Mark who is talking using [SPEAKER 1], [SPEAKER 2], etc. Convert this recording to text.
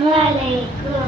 [SPEAKER 1] അസ്സലാമു